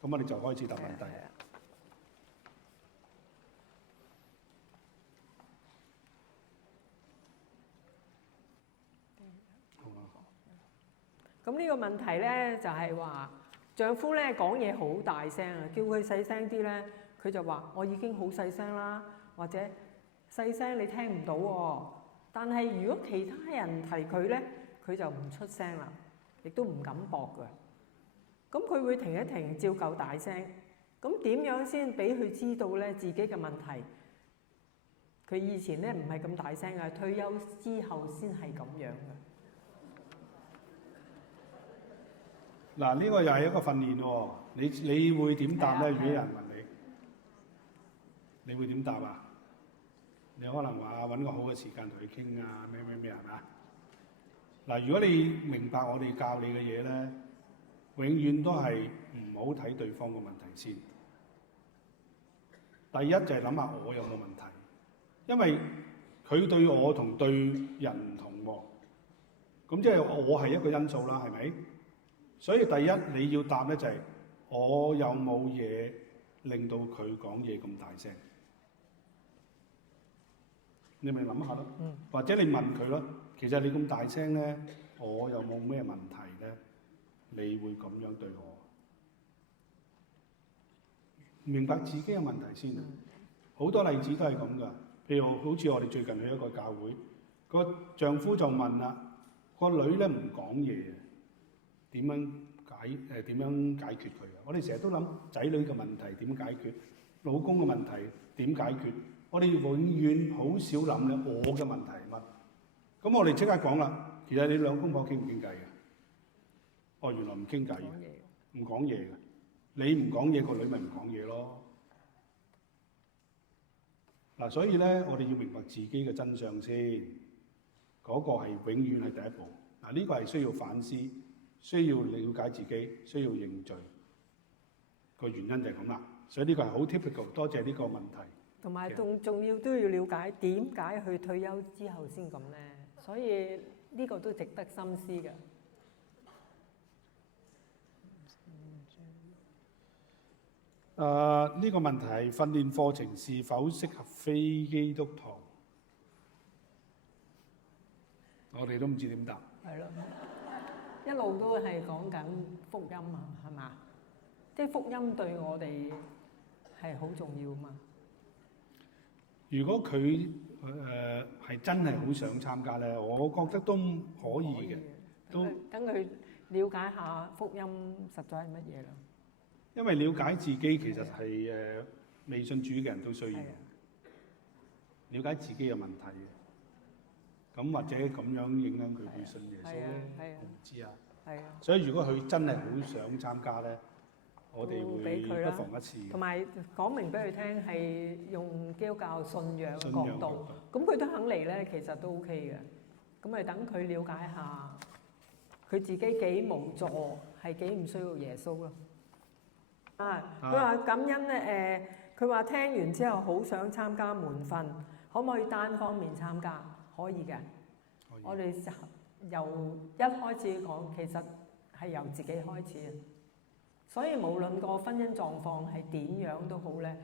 咁我哋就開始答問題。咁呢個問題咧就係話，丈夫咧講嘢好大聲啊，叫佢細聲啲咧，佢就話我已經好細聲啦，或者細聲你聽唔到喎。但係如果其他人提佢咧，佢就唔出聲啦，亦都唔敢駁㗎。咁佢會停一停，照舊大聲。咁點樣先俾佢知道咧自己嘅問題？佢以前咧唔係咁大聲嘅，退休之後先係咁樣嘅。嗱，呢個又係一個訓練喎。你會點答咧？如果有人問你會點答啊？你可能話揾個好嘅時間同佢傾啊，咩係嘛？嗱，如果你明白我哋教你嘅嘢咧，永遠都係唔好睇對方嘅問題先。第一就係諗下我有冇問題，因為佢對我同對人唔同喎。咁即係我係一個因素啦，係咪？所以第一你要答咧就係我有冇嘢令到佢講嘢咁大聲？你咪諗下咯，或者你問佢咯。其實你咁大聲咧，我又冇咩問題咧？你會咁樣對我？明白自己嘅問題先啊！好多例子都係咁噶。譬如好似我哋最近去一個教會，個丈夫就問啦，個女咧唔講嘢，點樣解決佢啊？我哋成日都諗仔女嘅問題點解決，老公嘅問題點解決？我哋永遠好少諗咧我嘅問題係乜。咁我哋即刻講啦，其實你兩公婆傾唔傾偈嘅？哦，原來唔傾偈嘅，唔講嘢嘅。你唔講嘢，個女咪唔講嘢咯。嗱，所以咧，我哋要明白自己嘅真相先，嗰個係永遠係第一步。嗱，呢個係需要反思，需要了解自己，需要認罪。個原因就係咁啦。所以呢個係好 typical。多謝呢個問題。同埋仲要都要了解點解佢退休之後先咁咧，所以呢個都值得深思嘅。呢個問題係訓練課程是否適合非基督徒？我哋都唔知點答。係咯，一路都係講緊福音啊，係嘛？即係福音對我哋係好重要嘛。如果佢係真係好想參加咧，我覺得都可以嘅，都等佢了解下福音實在係乜嘢咯。因為了解自己其實係未信主嘅人都需要了解自己嘅問題嘅，咁或者咁樣影響佢會信耶穌咧，我唔知啊。所以如果佢真係好想參加咧，我哋會不妨一試。同埋講明俾佢聽係用基督教信仰角度，咁佢都肯嚟咧，其實都 OK 嘅。咁咪等佢了解下佢自己幾無助，係幾唔需要耶穌咯。佢話感恩咧，佢話聽完之後好想參加門訓，可唔可以單方面參加？可以嘅。我哋由一開始講，其實係由自己開始嘅。所以無論個婚姻狀況係點樣都好咧，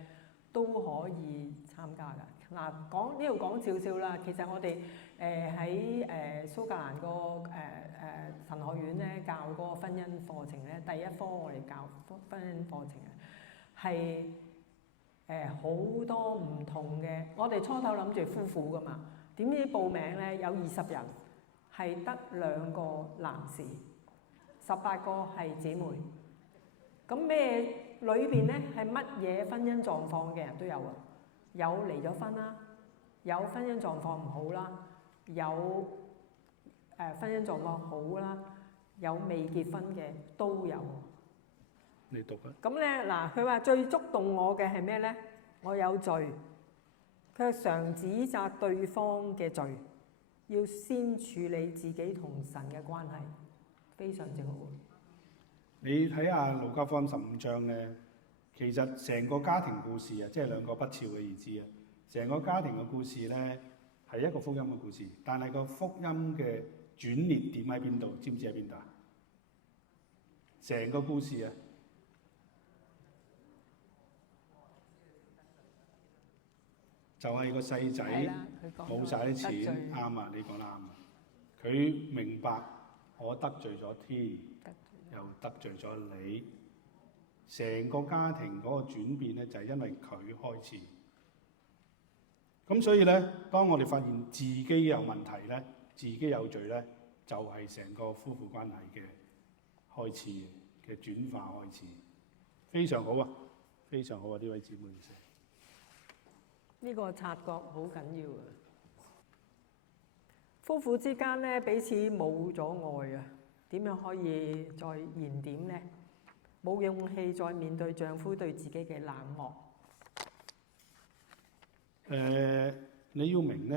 都可以參加㗎。嗱，講呢度講少少啦。其實我哋喺蘇格蘭個神學院咧教嗰個婚姻課程咧，第一科我哋教婚姻課程係好多唔同嘅。我哋初頭諗住夫婦㗎嘛，點知報名咧有20人，係得2個男士，18個係姊妹。咁咩裏邊咧係乜嘢婚姻狀況嘅人都有啊？有離咗婚啦，有婚姻狀況唔好啦，有婚姻狀況好啦，有未結婚嘅都有。你讀啊？咁咧嗱，佢話最觸動我嘅係咩咧？我有罪，佢常指責對方嘅罪，要先處理自己同神嘅關係，非常之好。你睇下路加福音15章咧，其實成個家庭故事啊，即係2個不肖嘅兒子啊，成個家庭嘅故事咧係一個福音嘅故事，但係個福音嘅轉捩點喺邊度？知唔知喺邊度啊？成個故事啊，就係個細仔係啦，佢講冇晒啲得錢，罪啱啊！你講得啱啊！佢明白我得罪咗天，又得罪咗你，成個家庭嗰個轉變咧，就係因為佢開始。咁所以咧，當我哋發現自己有問題咧，自己有罪咧，就係成個夫婦關係嘅開始嘅轉化開始，非常好啊！非常好啊！呢位姊妹寫呢個察覺好緊要啊！夫婦之間咧彼此冇咗愛啊，點樣可以再燃點呢？冇勇氣再面對丈夫對自己嘅冷漠。你要明咧，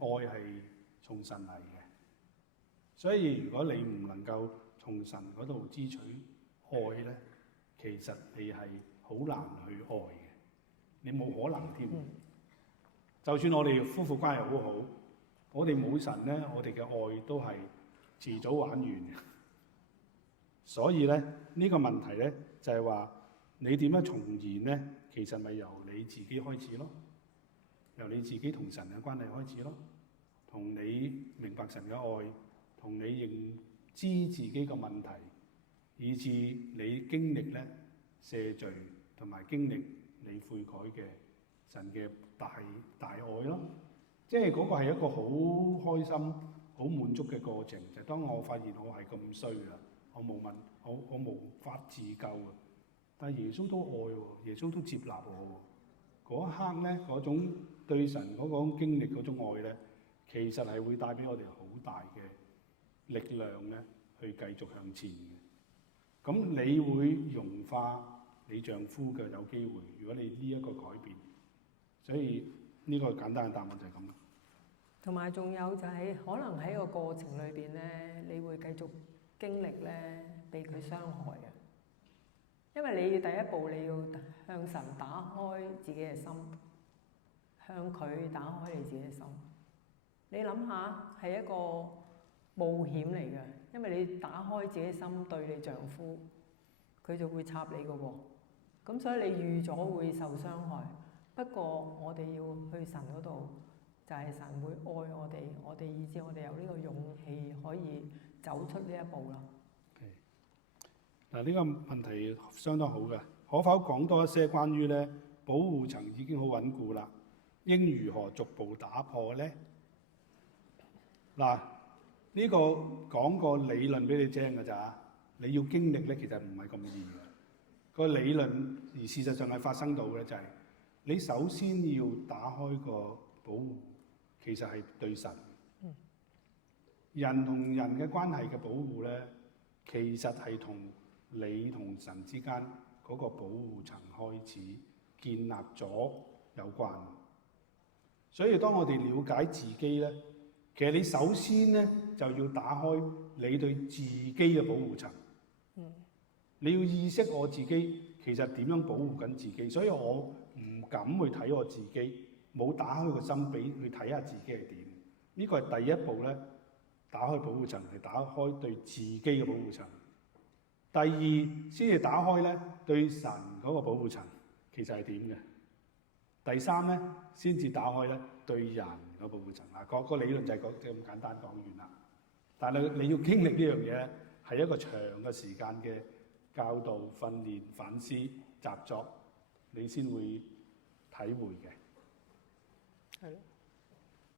愛係從神嚟嘅，所以如果你唔能夠從神嗰度支取愛咧，其實你係好難去愛嘅，你冇可能添。就算我哋夫婦關係好好，我哋冇神咧，我哋嘅愛都係遲早玩完嘅。所以咧，呢個問題咧就係話你點樣重燃咧？其實咪由你自己開始咯，由你自己同神嘅關係開始咯，同你明白神嘅愛，同你認知自己嘅問題，以至你經歷咧赦罪，同埋經歷你悔改嘅神嘅大愛咯。即係嗰個係一個好開心、好滿足嘅過程。就係當我發現我係咁衰啦，我無法自救啊！但係耶穌都愛喎，耶穌都接納我喎。嗰一刻咧，嗰種對神嗰種經歷嗰種愛咧，其實係會帶俾我哋好大嘅力量咧，去繼續向前嘅。咁你會融化你丈夫嘅有機會，如果你呢一個改變。所以呢個簡單嘅答案就係咁啦。同埋仲有就係可能喺個過程裏邊咧，你會繼續經歷咧被佢傷害啊。因為你第一步你要向神打開自己嘅心，向佢打開你自己嘅心。你諗下係一個冒險嚟嘅，因為你打開自己嘅心對你丈夫，佢就會插你嘅喎。咁所以你預咗會受傷害。不過我哋要去神嗰度，就係神會愛我哋以至我哋有呢個勇氣可以走出呢一步啦。嗱，呢個問題相當好嘅，可否講多一些關於咧保護層已經好穩固啦，應如何逐步打破咧？嗱，呢個講個理論俾你聽㗎咋，你要經歷咧，其實唔係咁易嘅。個理論而事實上係發生到嘅就係，你首先要打開個保護，其實係對神。人同人嘅關係嘅保護咧，其實係同你同神之間嗰個保護層開始建立咗有關。所以當我哋了解自己咧，其實你首先咧就要打開你對自己嘅保護層。你要意識我自己其實點樣保護緊自己，所以我唔敢去睇我自己，冇打開個心俾去睇下自己係點。呢個係第一步咧，打開保護層係打開對自己嘅保護層。第二先至打開咧對神嗰個保護層，其實係點嘅。第三咧先至打開咧對人嗰個保護層。嗱，個理論就係咁簡單講完啦。但係你要經歷呢樣嘢係一個長嘅時間嘅教導、訓練、反思、習作，你先會體會嘅。係咯。